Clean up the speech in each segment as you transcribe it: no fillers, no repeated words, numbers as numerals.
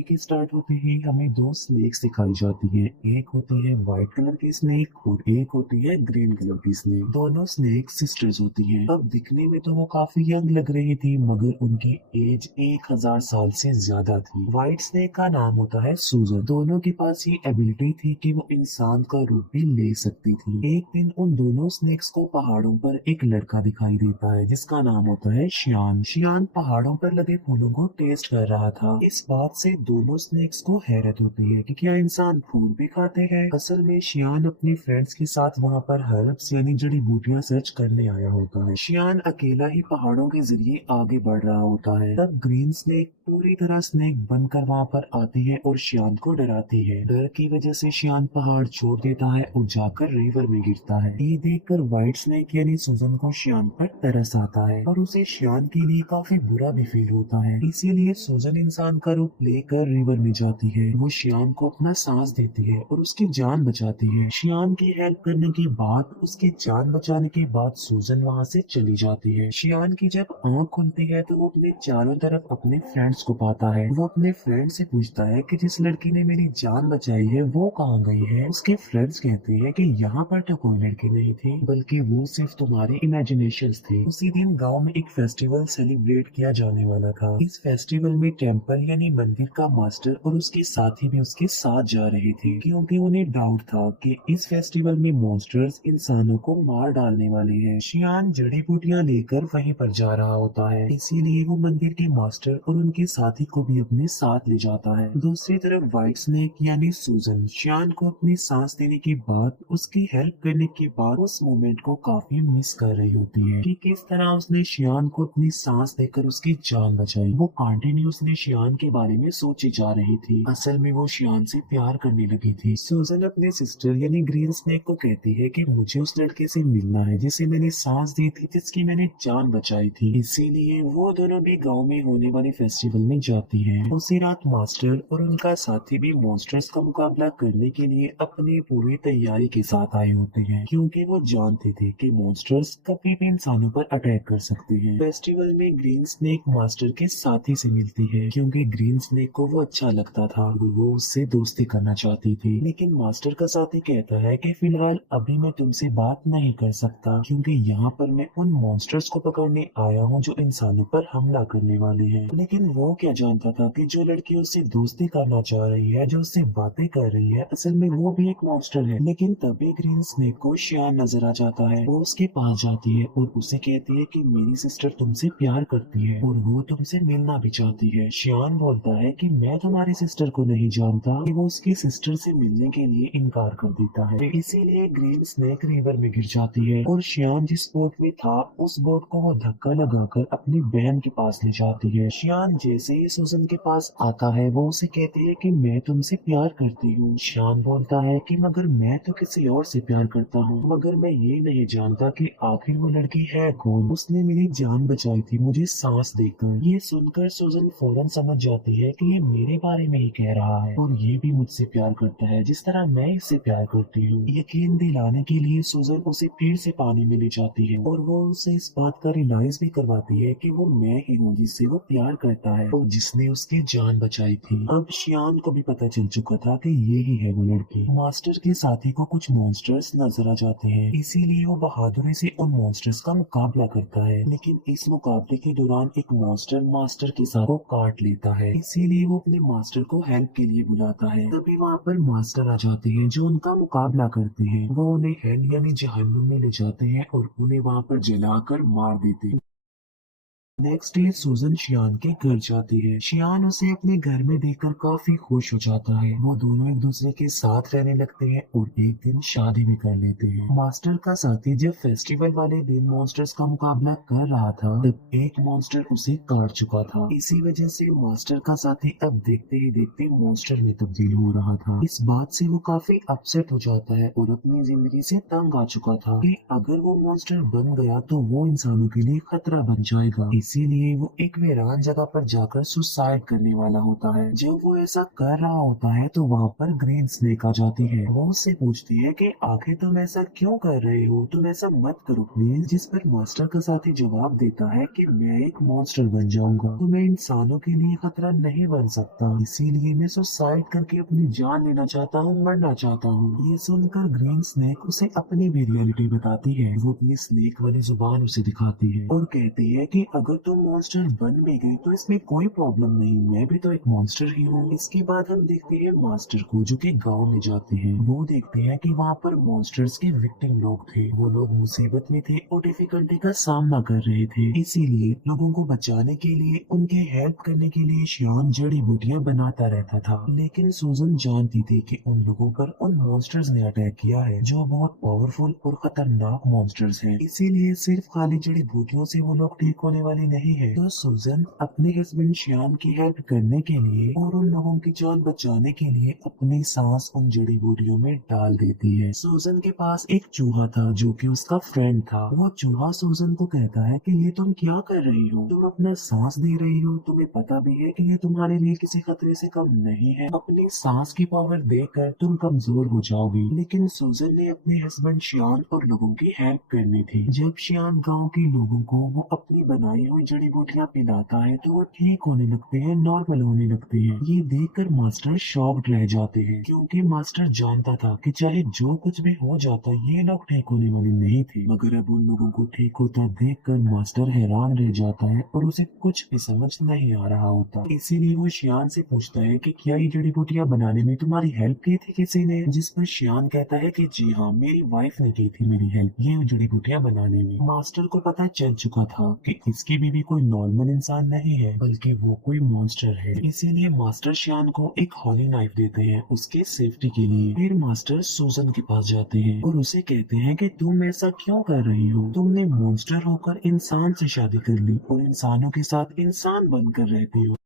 Movie के start होते ही हमें दो स्नेक्स दिखाई जाती हैं। एक होती है व्हाइट कलर की स्नेक और एक होती है ग्रीन कलर की स्नेक। दोनों स्नेक सिस्टर्स होती हैं। अब दिखने में तो वो काफी यंग लग रही थी, मगर उनकी एज 1000 साल से ज्यादा थी। व्हाइट स्नेक का नाम होता है सूजन। दोनों के पास ये एबिलिटी थी कि वो इंसान का रूप भी ले सकती थी। एक दिन उन दोनों स्नेक्स को पहाड़ों पर एक लड़का दिखाई देता है जिसका नाम होता है शियान। शियान पहाड़ों पर लगे फूलों को टेस्ट कर रहा था। इस बात से दोनों स्नेक्स को हैरत होती है कि क्या इंसान फूल भी खाते हैं। असल में शियान अपने फ्रेंड्स के साथ वहाँ पर हर्ब्स यानी जड़ी बूटियां सर्च करने आया होता है। शियान अकेला ही पहाड़ों के जरिए आगे बढ़ रहा होता है। तब ग्रीन स्नेक पूरी तरह स्नेक बनकर वहाँ पर आती है और शियान को डराती है। डर की वजह से शियान पहाड़ छोड़ देता है और जाकर रिवर में गिरता है। ये देखकर व्हाइट स्नेक यानी सुजन को शियान पर तरस आता है और उसे शियान के लिए काफी बुरा भी फील होता है। इसीलिए सुजन इंसान का रूप लेकर रिवर में जाती है। वो शियान को अपना सांस देती है और उसकी जान बचाती है। शियान की हेल्प करने के बाद, उसकी जान बचाने के बाद सुजन वहाँ से चली जाती है। शियान की जब आँख खुलती है तो वो अपने चारों तरफ अपने फ्रेंड्स को पाता है। वो अपने फ्रेंड से पूछता है कि जिस लड़की ने मेरी जान बचाई है वो कहाँ गई है। उसके फ्रेंड्स कहते हैं कि यहाँ पर तो कोई लड़की नहीं थी, बल्कि वो सिर्फ तुम्हारे इमेजिनेशंस थे। उसी दिन गांव में एक फेस्टिवल सेलिब्रेट किया जाने वाला था। इस फेस्टिवल में टेम्पल यानी मंदिर का मास्टर और उसके साथी भी उसके साथ जा रहे थे, क्योंकि उन्हें डाउट था कि इस फेस्टिवल में मॉन्स्टर्स इंसानों को मार डालने वाले हैं। शियान जड़ी बूटियां लेकर वहीं पर जा रहा होता है, इसीलिए वो मंदिर के मास्टर और उनके साथी को भी अपने साथ ले जाता है। दूसरी तरफ व्हाइट स्नेक यानी सुजन शियान को अपनी सांस देने के बाद, उसकी हेल्प करने के बाद उस मोमेंट को काफी मिस कर रही होती है कि किस तरह उसने शियान को अपनी सांस देकर उसकी जान बचाई। वो कंटिन्यूअसली शियान के बारे में सोची जा रही थी। असल में वो शियान से प्यार करने लगी थी। सुजन अपने सिस्टर यानी ग्रीन स्नेक को कहती है कि मुझे उस लड़के से मिलना है जिसे मैंने सांस दी थी, जिसकी मैंने जान बचाई थी। इसीलिए वो दोनों भी गाँव में होने वाले फेस्टिवल में जाती है। उसी रात मास्टर और उनका साथी भी मॉन्स्टर्स का मुकाबला करने के लिए अपनी पूरी तैयारी के साथ आए होते हैं, क्योंकि वो जानते थे कि मॉन्स्टर्स कभी भी इंसानों पर अटैक कर सकते हैं। फेस्टिवल में ग्रीन स्नेक मास्टर के साथी से मिलती है, क्योंकि ग्रीन स्नेक को वो अच्छा लगता था और वो उससे दोस्ती करना चाहती थी। लेकिन मास्टर का साथी कहता है कि फिलहाल अभी मैं तुमसे बात नहीं कर सकता, क्योंकि यहाँ पर मैं उन मॉन्स्टर्स को पकड़ने आया हूँ जो इंसानों पर हमला करने वाले हैं। लेकिन वो क्या जानता था कि जो लड़की उससे दोस्ती करना चाह रही है, जो उससे बातें कर रही है, असल में वो भी एक मॉन्स्टर है। लेकिन तभी ग्रीन स्नेक को शियान नजर आ जाता है। वो उसके पास जाती है और उसे कहती है कि मेरी सिस्टर तुमसे प्यार करती है और वो तुमसे मिलना भी चाहती है। शियान बोलता है कि मैं तुम्हारी सिस्टर को नहीं जानता, कि वो उसकी सिस्टर से मिलने के लिए इनकार कर देता है। इसीलिए ग्रीन स्नेक रिवर में गिर जाती है और शियान जिस बोट में था उस बोट को वो धक्का लगाकर अपनी बहन के पास ले जाती है। शियान जैसे ही सुजन के पास आता है वो उसे कहती है कि मैं तुमसे प्यार करती हूँ। शियान बोलता है कि मगर मैं तो किसी और से प्यार करता हूँ, मगर मैं ये नहीं जानता कि आखिर वो लड़की है कौन। उसने मेरी जान बचाई थी मुझे सांस देकर। ये सुनकर सुजन फौरन समझ जाती है कि ये मेरे बारे में ही कह रहा है और ये भी मुझसे प्यार करता है जिस तरह मैं इससे प्यार करती हूँ। यकीन दिलाने के लिए सुजन उसे फिर से पानी में ले जाती है और वो उसे इस बात का रियलाइज भी करवाती है कि वो मैं ही हूँ जिससे वो प्यार करता है और जिसने उसकी जान बचाई थी। अब शियान को भी पता चल चुका था कि ये ही है वो लड़की। मास्टर के साथी को कुछ मॉन्स्टर्स नजर आ जाते हैं, इसीलिए वो बहादुरी से उन मॉन्स्टर्स का मुकाबला करता है। लेकिन इस मुकाबले के दौरान एक मॉन्स्टर मास्टर के साथ को काट लेता है, इसीलिए वो अपने मास्टर को हेल्प के लिए बुलाता है। तभी वहाँ पर मास्टर आ जाते हैं जो उनका मुकाबला करते हैं। वो उन्हें हेल यानी जहन्नुम में ले जाते हैं और उन्हें वहाँ पर जलाकर मार देते हैं। नेक्स्ट डे सुजन शियान के घर जाती है। शियान उसे अपने घर में देखकर काफी खुश हो जाता है। वो दोनों एक दूसरे के साथ रहने लगते हैं और एक दिन शादी भी कर लेते हैं। मास्टर का साथी जब फेस्टिवल वाले दिन मॉन्स्टर्स का मुकाबला कर रहा था तब एक मॉन्स्टर उसे काट चुका था। इसी वजह से मास्टर का साथी अब देखते ही देखते मॉन्स्टर में तब्दील हो रहा था। इस बात से वो काफी अपसेट हो जाता है और अपनी जिंदगी से तंग आ चुका था कि अगर वो मॉन्स्टर बन गया तो वो इंसानों के लिए खतरा बन जाएगा। इसीलिए वो एक वीरान जगह पर जाकर सुसाइड करने वाला होता है। जब वो ऐसा कर रहा होता है तो वहाँ पर ग्रीन स्नेक आ जाती है। वो उससे पूछती है कि आखिर तुम ऐसा क्यों कर रहे हो, तुम ऐसा मत करो प्लीज। जिस पर मास्टर का साथी जवाब देता है कि मैं एक मॉन्स्टर बन जाऊंगा तो मैं इंसानों के लिए खतरा नहीं बन सकता, इसीलिए मैं सुसाइड करके अपनी जान लेना चाहता हूँ, मरना चाहता हूँ। ये सुनकर ग्रीन स्नेक उसे अपनी भी रियलिटी बताती है। वो अपनी स्नेक वाली जुबान उसे दिखाती है और कहती है कि अगर तुम मॉन्स्टर बन भी गए तो इसमें कोई प्रॉब्लम नहीं, मैं भी तो एक मॉन्स्टर ही हूँ। इसके बाद हम देखते हैं मास्टर को जो कि गांव में जाते हैं। वो देखते हैं कि वहाँ पर मॉन्स्टर्स के विक्टिम लोग थे। वो लोग मुसीबत में थे और डिफिकल्टी का सामना कर रहे थे, इसीलिए लोगों को बचाने के लिए, उनके हेल्प करने के लिए श्याम जड़ी बूटियां बनाता रहता था। लेकिन सूजन जानती थी कि उन लोगों पर उन मॉन्स्टर्स ने अटैक किया है जो बहुत पावरफुल और खतरनाक मॉन्स्टर्स हैं। इसीलिए सिर्फ खाली जड़ी बूटियों से वो लोग ठीक होने वाले नहीं है। तो सूजन अपने हस्बैंड श्याम की हेल्प करने के लिए और उन लोगों की जान बचाने के लिए अपनी सांस उन जड़ी बूटियों में डाल देती है। सूजन के पास एक चूहा था जो कि उसका फ्रेंड था। वो चूहा सूजन को कहता है कि ये तुम क्या कर रही हो, तुम अपना सांस दे रही हो, तुम्हें पता भी है कि ये तुम्हारे लिए किसी खतरे से कम नहीं है, अपनी सांस की पावर देकर तुम कमजोर हो जाओगी। लेकिन सूजन ने अपने हस्बैंड श्याम और लोगों की हेल्प करनी थी। जब श्याम गांव के लोगों को वो अपनी बनाई हुई जड़ी बूटियां पिलाता है तो वो ठीक होने लगते हैं, नॉर्मल होने लगते हैं। ये देखकर मास्टर शॉक्ड रह जाते हैं क्योंकि मास्टर जानता था कि चाहे जो कुछ भी हो जाता ये लोग ठीक होने वाले नहीं थे। मगर अब उन लोगों को ठीक होता देखकर मास्टर हैरान रह जाता है और उसे कुछ भी समझ नहीं आ रहा होता। इसीलिए वो श्याम से पूछता है कि क्या ये जड़ी बूटियां बनाने में तुम्हारी हेल्प की थी किसी ने? जिस पर श्याम कहता है कि जी हाँ, मेरी वाइफ ने की थी मेरी हेल्प ये जड़ी बूटियां बनाने में। मास्टर को पता चल चुका था कि इसकी बीवी कोई नॉर्मल इंसान नहीं है बल्कि वो कोई मॉन्स्टर है। इसीलिए मास्टर श्याम को एक हॉली नाइफ देते हैं उसके सेफ्टी के लिए। फिर मास्टर सूजन के पास जाते हैं और उसे कहते हैं कि तुम ऐसा क्यों कर रही हो, तुमने मॉन्स्टर होकर इंसान से शादी कर ली और इंसानों के साथ इंसान बनकर रहती हो।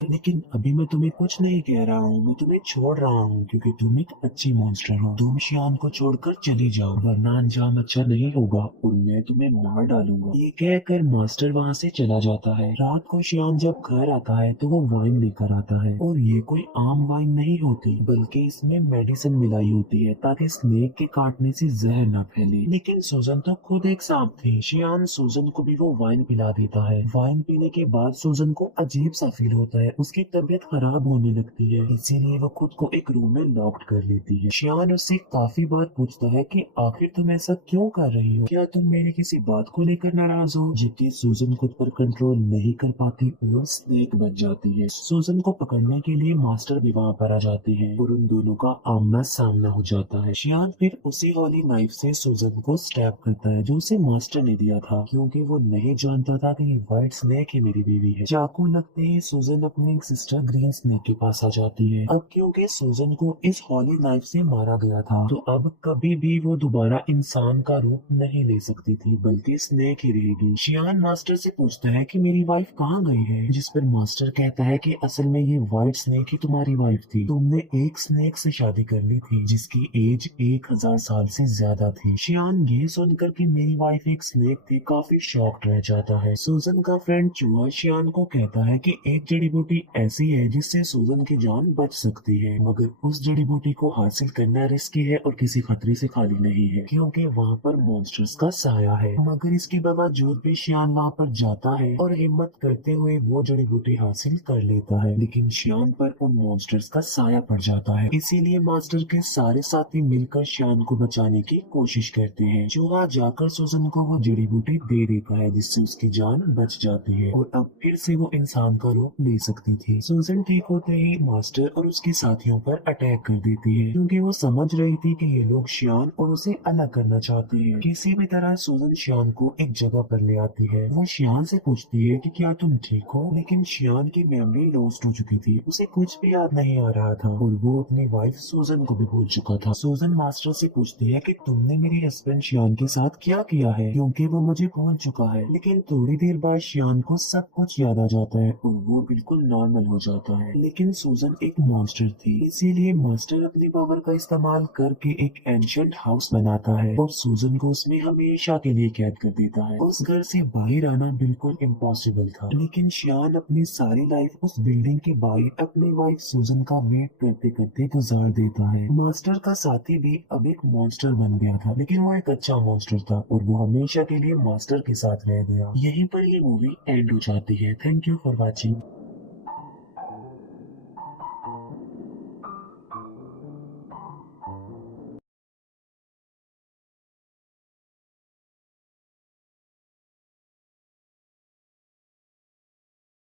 लेकिन अभी मैं तुम्हें कुछ नहीं कह रहा हूँ, मैं तुम्हें छोड़ रहा हूँ क्योंकि तुम एक अच्छी मॉन्स्टर हो। तुम श्याम को छोड़कर चली जाओ वरना अंजाम अच्छा नहीं होगा और मैं तुम्हें मार डालूंगा। ये कहकर मास्टर वहाँ से चला जाता है। रात को श्याम जब घर आता है तो वो वाइन लेकर आता है और ये कोई आम वाइन नहीं होती बल्कि इसमें मेडिसिन मिलाई होती है ताकि स्नेक के काटने से जहर न फैले। लेकिन सूजन तो खुद एक सांप थी। श्याम सूजन को भी वो वाइन पिला देता है। वाइन पीने के बाद सूजन को अजीब सा फील होता है, उसकी तबीयत खराब होने लगती है, इसीलिए वो खुद को एक रूम में लॉक्ड कर लेती है। श्यान उससे काफी बार पूछता है कि आखिर तुम ऐसा क्यों कर रही हो, क्या तुम मेरी किसी बात को लेकर नाराज हो? जबकि सूजन खुद पर कंट्रोल नहीं कर पाती और स्नेक बन जाती है। सूजन को पकड़ने के लिए मास्टर भी वहाँ पर आ जाते हैं और उन दोनों का आमना सामना हो जाता है। श्यान फिर उसी वाली नाइफ से सूजन को स्टैब करता है जो उसे मास्टर ने दिया था क्योंकि वो नहीं जानता था कि ये व्हाइट स्नेक ही मेरी बीवी है। चाकू लगते ही सूजन अपनी एक सिस्टर ग्रीन स्नेक के पास आ जाती है। अब क्योंकि सूजन को इस हॉली नाइफ से मारा गया था तो अब कभी भी वो दोबारा इंसान का रूप नहीं ले सकती थी बल्कि स्नेक ही रहेगी। शियान मास्टर से पूछता है कि मेरी वाइफ कहाँ गई है, जिस पर मास्टर कहता है कि असल में ये व्हाइट स्नेक ही तुम्हारी वाइफ थी, तुमने एक स्नेक से शादी कर ली थी जिसकी एज 1000 साल से ज्यादा थी। शियान ये सुनकर कि मेरी वाइफ एक स्नेक थी काफी शॉक्ड रह जाता है। सूजन का फ्रेंड चूहा शियान को कहता है कि एक जड़ी बूटी ऐसी है जिससे सूजन की जान बच सकती है, मगर उस जड़ी बूटी को हासिल करना रिस्की है और किसी खतरे से खाली नहीं है क्योंकि वहाँ पर मॉन्स्टर्स का साया है। मगर इसके बावजूद भी शियान वहाँ पर जाता है और हिम्मत करते हुए वो जड़ी बूटी हासिल कर लेता है, लेकिन शियान पर उन मॉन्स्टर्स का साया पड़ जाता है। इसीलिए मास्टर के सारे साथी मिलकर शियान को बचाने की कोशिश करते हैं। चूहा जाकर सूजन को वो जड़ी बूटी दे देता है जिससे उसकी जान बच जाती है और अब फिर से वो इंसान का रूप ले सकती थी। सूजन ठीक होते ही मास्टर और उसके साथियों पर अटैक कर देती है क्योंकि वो समझ रही थी कि ये लोग शियान और उसे अलग करना चाहते हैं। किसी भी तरह सूजन शियान को एक जगह पर ले आती है। वो शियान से पूछती है कि क्या तुम ठीक हो, लेकिन शियान की मेमोरी लॉस्ट हो चुकी थी, उसे कुछ भी याद नहीं आ रहा था और वो अपनी वाइफ सूजन को भी भूल चुका था। सूजन मास्टर से पूछती है कि तुमने मेरे हस्बैंड शियान के साथ क्या किया है क्योंकि वो मुझे भूल चुका है। लेकिन थोड़ी देर बाद शियान को सब कुछ याद आ जाता है और वो बिल्कुल नॉर्मल हो जाता है। लेकिन सूजन एक मॉन्स्टर थी, इसीलिए मास्टर अपनी पावर का इस्तेमाल करके एक एंशिएंट हाउस बनाता है और सूजन को उसमें हमेशा के लिए कैद कर देता है। उस घर से बाहर आना बिल्कुल इम्पॉसिबल था, लेकिन शियान अपनी सारी लाइफ उस बिल्डिंग के बाहर अपनी वाइफ सूजन का वेट करते करते गुजार देता है। मास्टर का साथी भी अब एक मॉन्स्टर बन गया था, लेकिन वो एक अच्छा मॉन्स्टर था और वो हमेशा के लिए मास्टर के साथ रह गया। यहीं पर ये मूवी एंड हो जाती है। Thank you for watching.